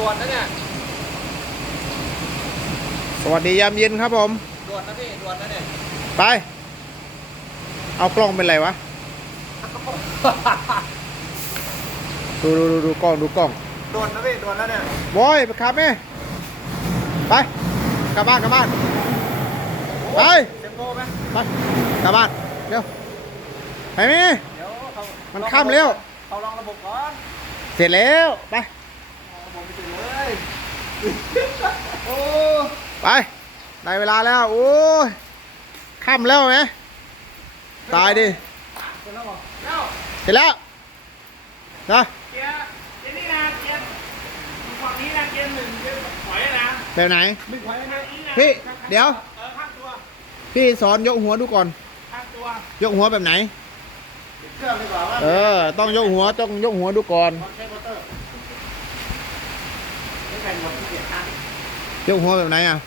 ด่วนนะเนี่ยสวัสดียามเย็นครับผม ด่วนนะพี่ด่วนนะเนี่ยไป เอากล้องเป็นไรวะ ดูดูดูดูกล้องดูกล้องด่วนนะพี่ด่วนแล้วเนี่ยบอยไปขับไหมไปกลับบ้านกลับบ้าน ไปเซมโก้ไหมไปกลับบ้านเร็วไปไหมเดี๋ยวเขามันค่ำแล้วเขาลองระบบก่อน เสร็จแล้ว ไประบบ ไปถึงเลยโอ้ไป ได้เวลาแล้ว โอ้ยค่ำแล้วไหมตายดิ เสร็จแล้วบอกแล้วเสร็จแล้วนะเกียร์เกียร์นี่นะเกียร์ฝั่งนี้นะเกียร์หนึ่งเกียร์ถอยนะแบบไหนไม่ไหวทางนี้นะพี่ เดี๋ยวเออข้างตัวพี่สอนยกหัวดูก่อนข้างตัวยกหัวแบบไหนเครื่องดีกว่าว่าเออ ต้องยกหัว ต้องยกหัวดูก่อน ใช้มอเตอร์ไม่ใช่หมดที่เกียร์ข้างยกหัวแบบไหนอะ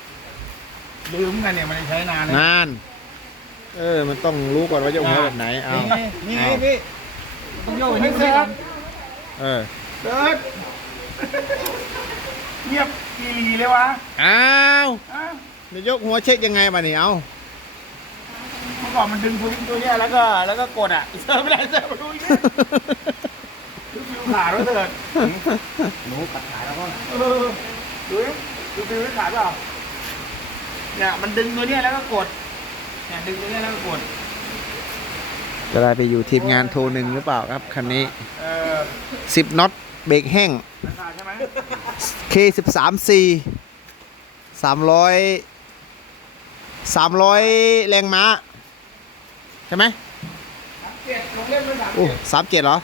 ลืมกันเนี่ยมันใช้นานเลยนาน เออ มันต้องรู้ก่อนว่ายกหัวแบบไหนเอานี่ไงนี่ไงเอาพี่ต้องโยกไปที่เดิมเออเดินเงียบกี่เลยวะอ้าวอ้าวจะยกหัวเช็คยังไงมาเนี่ยเอาเมื่อก่อนมันดึงสวิตช์ตัวเนี้ยแล้วก็แล้วก็กดอะเสิร์ฟไม่ได้เสิร์ฟไม่รู้อย่างเงี้ย ดูฟิวขาด้วยเถิดหนูกัดขายแล้วก็เออดูดิดูฟิวขาเปล่าเนี่ยมันดึงตัวเนี้ยแล้วก็กดเนี่ยดึงตัวเนี้ยแล้วก็กด จะได้ไปอยู่ทีมงานโทรหนึ่งหรือเปล่าครับคันนี้เออ10น็อตเบรกแห้งราคาใช่ไหม K 1 3 C 300 300แรงม้า ใช่ไหม เจ็ดลงเล่นเป็นสามโอ้สามเจ็ดเหรอ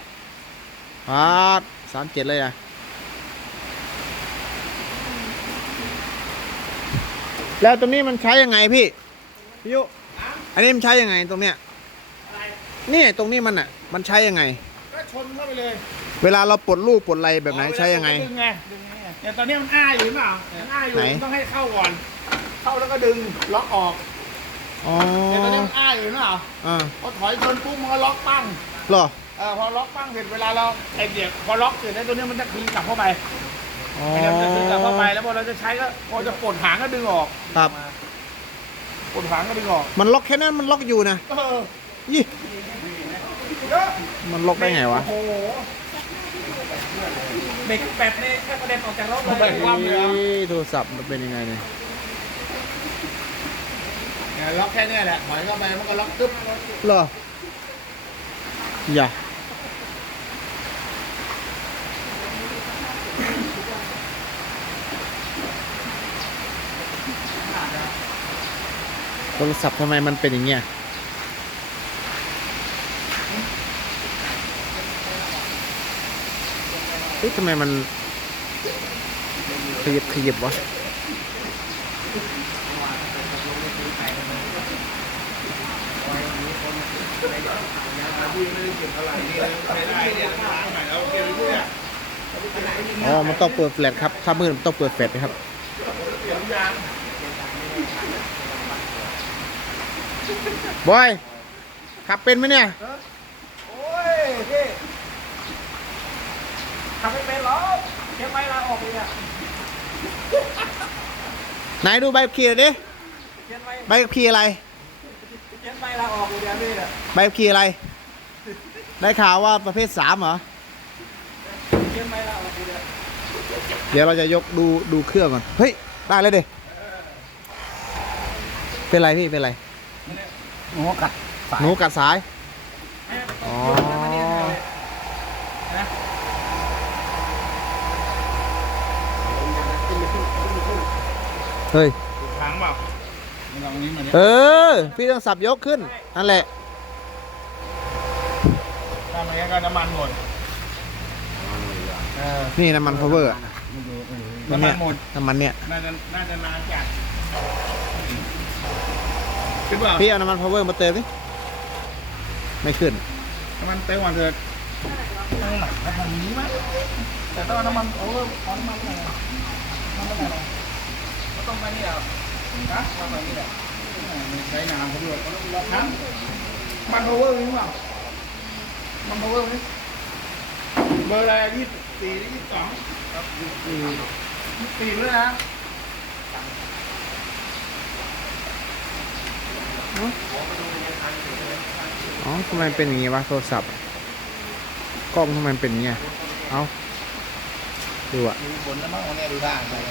พาดสามเจ็ดเลยอะแล้วตรงนี้มันใช้ยังไงพี่พี่ยุอันนี้มันใช้ยังไงตรงเนี้ยอะไรเนี่ยตรงนี้มันอะ มันใช้ยังไง ก็ชนเข้าไปเลย เวลาเราปลดลูกปลดอะไรแบบไหนใช้ยังไง ดึงไงดึงไงเนี่ยตอนนี้มันอ้าอยู่หรือเปล่ามันอ้าอยู่ไหนมันต้องให้เข้าก่อน เข้าแล้วก็ดึงล็อกออกอ๋อเนี่ยตอนนี้มันอ้าอยู่หรือเปล่าอ่าพอถอยชนปุ๊บมันก็ล็อกปั้งเหรอ เออพอล็อกปั้งเสร็จเวลาเราไอ้เดียกพอล็อกเสร็จแล้วตัวนี้มันจะคืนกลับเข้าไปอ๋อไอ้เนี่ยมันจะคืนกลับเข้าไปแล้วพอเราจะใช้ก็พอจะปลดหางก็ดึงออกครับ ปลดหางก็ดึงออกมันล็อกแค่นั้นมันล็อกอยู่นะเออยี่เยอะมันล็อกได้ไงวะ โอ้โหเบรกแปดนี่แค่กระเด็นออกจากรถเลยความเหลือเอ้ยโทรศัพท์มันเป็นยังไงเนี่ยเนี่ยล็อกแค่เนี้ยแหละถอยเข้าไปมันก็ล็อกตึ๊บเหรออย่า ทรศัพท์ทำไมมันเป็นอย่างเงี้ยเฮ้ยทำไมมันขยับขยับวะอ๋อ มันต้องเปิดแฟลชครับ ถ้ามืดมันต้องเปิดแฟลชนะครับ บอย ขับเป็นไหมเนี่ย โอ้ยพี่ทำไม่เป็นหรอกเชียงใหม่ลาออกเลยอะไหนดูใบขับขี่หน่อยดิ เชียงใหม่ใบขับขี่อะไร เชียงใหม่ลาออกเลยอะพี่อะใบขับขี่อะไร ได้ข่าวว่าประเภทสามเหรอ เชียงใหม่ลาออกเลยอะเดี๋ยวเราจะยกดูดูเครื่องก่อน เฮ้ย ได้แล้วดิเป็นไรพี่ เป็นไร หนูกัดหนูกัดสาย อ๋อ เฮ้ยทางเปล่ามันลองนี้มาเนี่ยเออ พี่ต้องสับยกขึ้น นั่นแหละ ถ้าไม่งั้นก็น้ำมันหมดเออนี่น้ำมัน power อะมันดูเออน้ำมันหมด น้ำมันเนี่ย น่าจะน่าจะนานจัด ขึ้นเปล่าพี่เอาน้ำมัน power มาเติมดิไม่ขึ้น น้ำมันเต็มวันเถิดตั้งหลักแล้วทางนี้มั้ยแต่ต้องเอาน้ำมันโอ้ขอน้ำมันหน่อยน้ำมันหน่อยก็ต้องไปนี่เอานะมาแบบนี้แหละใช้นานเขาด้วยนะมัน power นี่เปล่ามัน power นี่เบอร์อะไรยี่สี่ยี่สองเปีด้วยนะ อ๋อทำไมเป็นอย่างงี้วะโทรศัพท์ กล้องทำไมเป็นเงี้ย เอ้า ดูอะดูบนแล้วมั้งเนี่ยดูด้านอย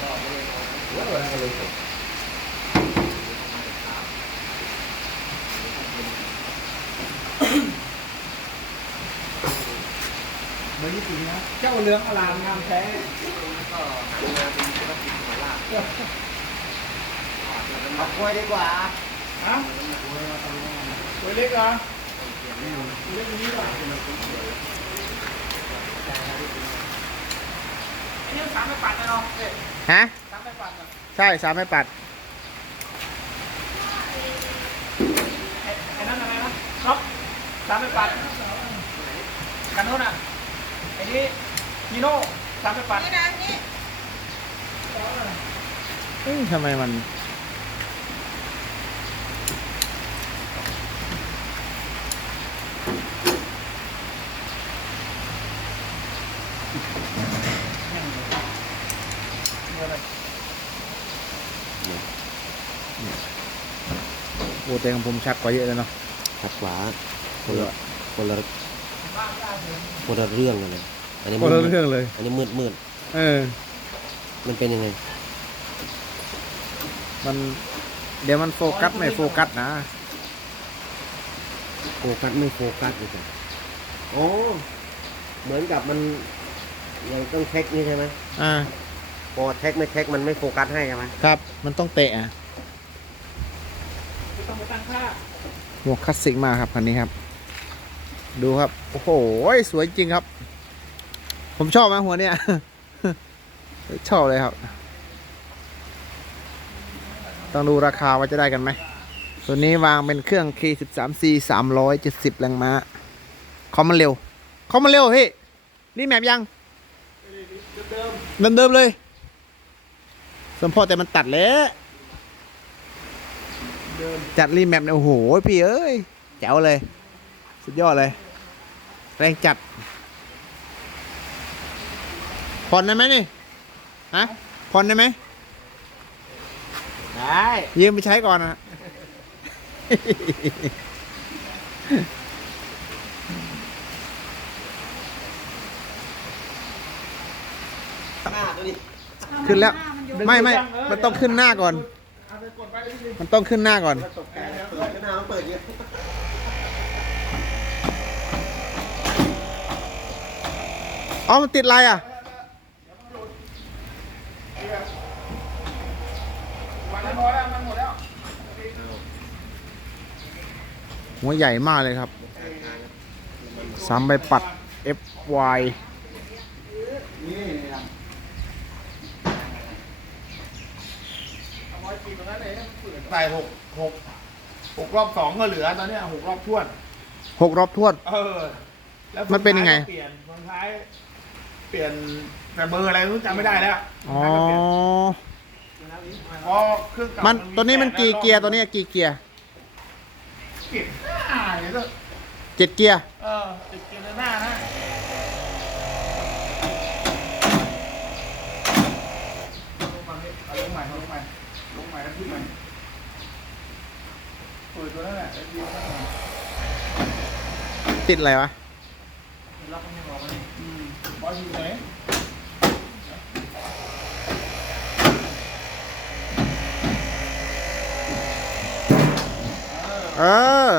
เบอร์ยี่สิบนะ เจ้าเรืองอลามงามแท้ก็โรงงานเป็นธุรกิจหัวลากเอากล้วยดีกว่า ฮะตัวเล็กเหรอเล็กนี้ป่ะอันนี้สามไปปัดนะเนาะเอ๊ะฮะสามไปปัดนะใช่สามไม่ปัดไอ้นั่นอะไรนะน็อกสามไปปัดกันโน้นอะไอ้นี่นีโน่สามไปปัดนี่นะนี่เอ้ยทำไมมัน แต่ของผมชัดกว่าเยอะเลยเนาะชัดกว่าคนละคนละคนละเรื่องเลยนะอันนี้คมืนดละเรื่องเลย อันนี้มืดมืดเออ มันเป็นยังไง มันเดี๋ยวมันโฟกัสไม่โฟกัสนะโฟกัสไม่โฟกัสเลยจ้ะโอ้เหมือนกับมันยังต้องเช็คนี่ใช่ไหมอ่าพอเช็คไม่เช็คมันไม่โฟกัสให้ใช่ไหมครับ มันต้องเตะอะ ต้องไปตั้งค่า หมวกคลาสสิกมากครับคันนี้ครับ ดูครับ โอ้โห สวยจริงครับ ผมชอบไหมหัวเนี่ยชอบเลยครับ ต้องดูราคาว่าจะได้กันไหมตัวนี้วางเป็นเครื่อง K13C 370 แรงม้าคอมมันเร็วคอมมันเร็วพี่นี่แมปยังเดิมๆเลย สมพอแต่มันตัดแล้ว จัดรีแมปเนี่ยโอ้โหพี่เอ้ยแจ๋วเลย สุดยอดเลย แรงจัดผ่อนได้ไหมนี่ฮะผ่อนได้ไหมได้ยืมไปใช้ก่อนนะหน้าตัวนี้ขึ้นแล้ว ไม่ไม่มันต้องขึ้นหน้าก่อน เอาไปกดไปดิมันต้องขึ้นหน้าก่อนตกใจแล้วเปิดหน้ามันเปิดเยอะอ๋อ มันติดอะไรอะ วันนั้นพอแล้วมันหมดแล้วหัวใหญ่มากเลยครับสามใบปัด FY นี่นะ เอาไว้ กินตรงนั้นเลยให้มันเปิดใส่หกหกหกรอบสองก็เหลือตอนเนี้ยหกรอบท้วน หกรอบทวด เออแล้วมันเป็นยังไงเปลี่ยนบางท้าย เปลี่ยนแต่เบอร์อะไรไม่รู้จำไม่ได้แล้วอ๋อบางท้ายก็เปลี่ยนพอเครื่องเก่ามันมีตัวนี้มันแปดกี่แวเกียร์ตัวนี้กี่เกียร์เกียร์หน้าเนี่ยก็เจ็ดเกียร์ เออติดเกียร์หน้านะลงมานี่เอาลงใหม่เอาลงใหม่ลงใหม่แล้วขึ้นใหม่เปิดตัวนั่นแหละติดอะไรวะอกมันยังออกมาอืมบอลอยู่ไหนเออ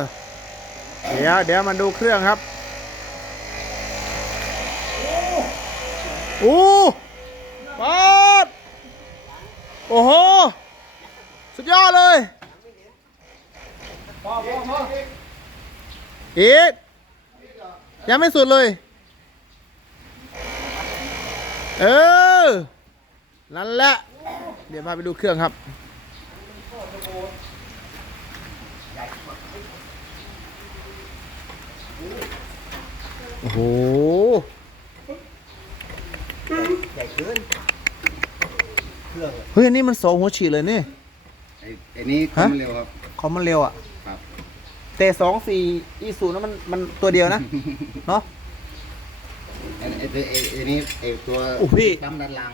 เดี๋ยวเดี๋ยวมาดูเครื่องครับ โอ้ปาดโอ้โห สุดยอดเลย อพอพออีกยังไม่สุดเลย เออ นั่นแหละ เดี๋ยวพาไปดูเครื่องครับ โอ้โห ใหญ่เกินเครื่องเฮ้ยอันนี้มันสองหัวฉีดเลยนี่ไอ้ไอ้นี่ฮะมันเร็วครับคอมมันเร็วอะครับ แต่สองสี่อีศูนย์นั้นมันมันตัวเดียวนะเนาะไอ้ไอ้ไอ้ไอ้ไอ้นี่ไอ้ตัวโอ้พี่ ปั๊มด้านล่าง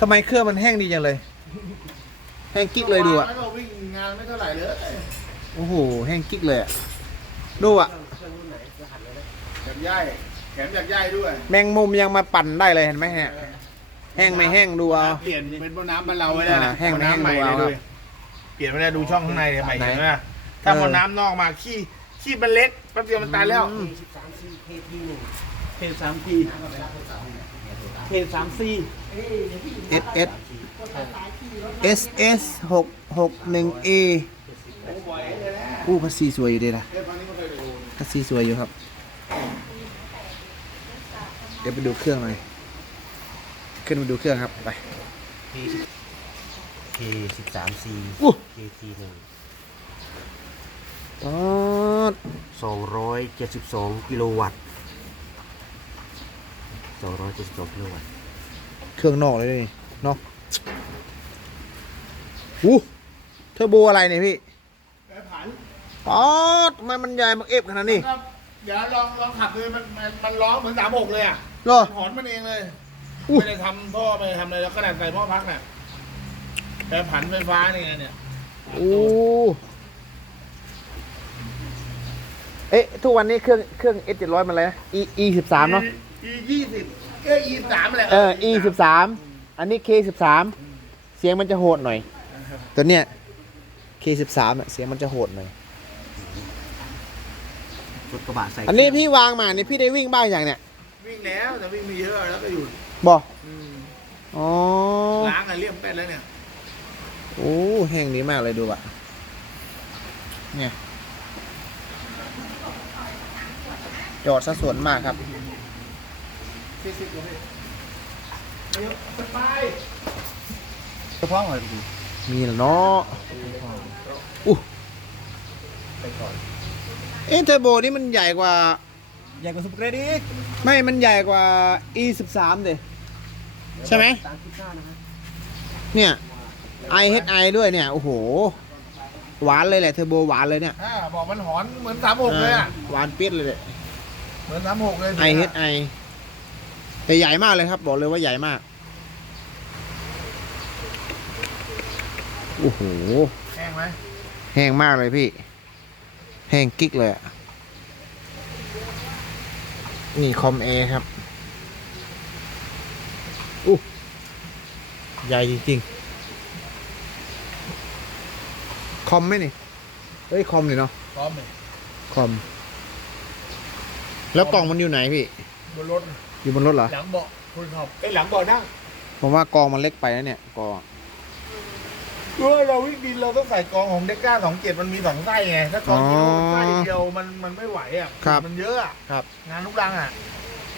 ทำไมเครื่องมันแห้งดีจังเลยแห้งกิ๊กเลยดูอะแล้วก็วิ่งงานไม่เท่าไหร่เลยโอ้โหแห้งกิ๊กเลยอะดูอะแบบย่ายแถมจากย่ายด้วยแมงมุมยังมาปั่นได้เลยเห็นไหมฮะแห้งไม่แห้งดูเอา เปลี่ยนเป็นบ่อน้ำบ้านเราไม่ได้นะอ่าแห้งบ่อน้ำใหม่แห้งเลยดูเอา ด้วยเปลี่ยนไม่ได้ดูช่องข้างในเลยใหม่ไหนเห็นไหม ถ้าเออบ่อน้ำนอกมาขี้ขี้มันเล็กแป๊บเดียวมันตายแล้วสิบสามซีเคทีหนึ่งเพจสามทีเพจสามซีเอสเอสเอสเอสหกหกหนึ่งเออู้ภาษีสวยอยู่ดีนะภาษีสวยอยู่ครับ เดี๋ยวไปดูเครื่องหน่อย ขึ้นมาดูเครื่องครับ ไปเคสิบสามซีอู้เคทีหนึ่ง ป๊อดสองร้อยเจ็ดสิบสองกิโลวัตต์สองร้อยเจ็ดสิบสองกิโลวัตต์ เครื่องนอกเลยนี่เนาะอู้เทอร์โบอะไรเนี่ยพี่แปรผันป๊อดทำไมมันใหญ่มักเอฟขนาดนี้ครับเดี๋ยวลองลองขับเลยมันมันมันร้องเหมือนสามหกเลยอะเหรอถอนมันเองเลยอุ๊ย ไม่ได้ทำท่อไม่ได้ทำอะไรแล้วขนาดใส่หม้อพักน่ะแปรผันไฟฟ้านี่ไงเนี่ยโอ้ เอ๊ะทุกวันนี้เครื่องเครื่อง S 700มันอะไรนะ E E 1 3เนาะ E ยี่สิบเอ้ย E สามแหละเออ E 1 3อันนี้ K 1 3เสียงมันจะโหดหน่อย ตัวเนี้ย K 1 3อะเสียงมันจะโหดหน่อย รถกระบะใส่อันนี้พี่วางมานี่พี่ได้วิ่งบ้างอย่างเนี้ยวิ่งแล้วแต่วิ่งไม่เยอะแล้วก็หยุดบอกอืมอ๋อ ล้างกันเลี่ยมเป็ดแล้วเนี่ย โอ้แห้งดีมากเลยดูอะ เนี่ย จอดซะส่วนมากครับสี่สิบกว่าพี่เดี๋ยวสบายเฉพาะเหรอพี่มีแล้วเนาะอู้เอ๊ะเทอร์โบนี่มันใหญ่กว่า ใหญ่กว่าซุปเปอร์เกรดอีกไม่ มันใหญ่กว่า e 1 3เดยใช่ไหมตามที่ข้านะครับเนี่ย i h i ด้วยเนี่ย โอ้โห หวานเลยแหละเทอร์โบหวานเลยเนี่ย อ่าบอกมันหอนเหมือนสามหกเลยอะ หวานเปี้ยดเลยเนี่ย เหมือนสามหกเลย i h i แต่ใหญ่มากเลยครับ บอกเลยว่าใหญ่มาก โอ้โห แห้งไหมแห้งมากเลยพี่ แห้งกิ๊กเลยอะนี่คอมเอครับอู้ใหญ่จริงๆ คอมไหมนี่ เฮ้ย คอมเลยเนาะพร้อมไหมคอม แล้วกล่องมันอยู่ไหนพี่ บนรถอยู่บนรถเหรอ หลังเบาะคนขับไอ้ยหลังเบาะนั่งผมว่ากองมันเล็กไปนะเนี่ยกองเออเราวิ่งดินเราต้องใส่กองของเด็กก้าสองเจ็ดมันมีสองไส้ไงถ้ากองเดียวไส้เดียวมันมันไม่ไหวอะครับมันเยอะอะครับงานลูกรังอะ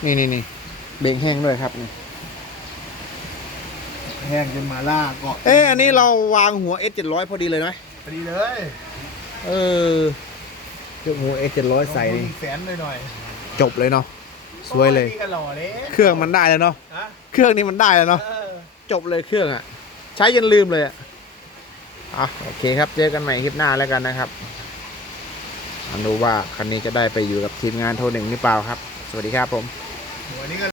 นี่นี่นี่เบรกแห้งด้วยครับนี่แห้งจนมาล่าเกาะเอ๊ะอันนี้เราวางหัว S 700พอดีเลยไหมพอดีเลย เออยกหัว S 700ใส่นี่ลงทุนแสนเลยหน่อย จบเลยเนาะสวยเลยโอ้นี่กันหล่อเลยเครื่องมันได้แล้วเนาะฮะเครื่องนี้มันได้แล้วเนาะ เออ จบเลยเครื่องอะใช้ยันลืมเลยอะอะโอเคครับเจอกันใหม่คลิปหน้าแล้วกันนะครับมาดูว่าคันนี้จะได้ไปอยู่กับทีมงานโทรหนึ่งหรือเปล่าครับ สวัสดีครับผมวันนี้ก็